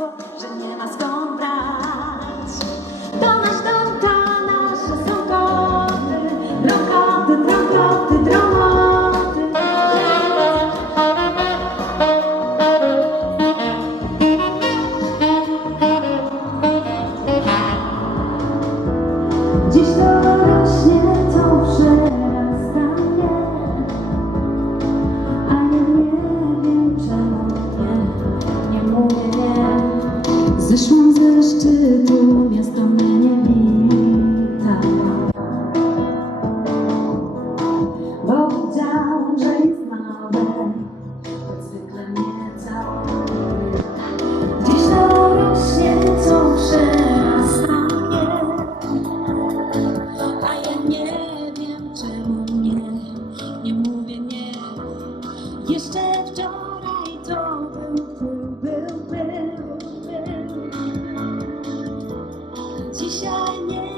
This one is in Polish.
hasło, że nie ma skąd brać. To nasz dom, to nasze są koty, drokoty, drokoty, dromoty. Dziś to Zeszłam ze szczytu, miasto mnie nie wita. Bo widziałam, że jest małe Choć zwykle nie cała Gdzieś to rośnie, co przerasta A ja nie wiem, czemu nie Nie mówię nie. Jeszcze wciąż 记下年。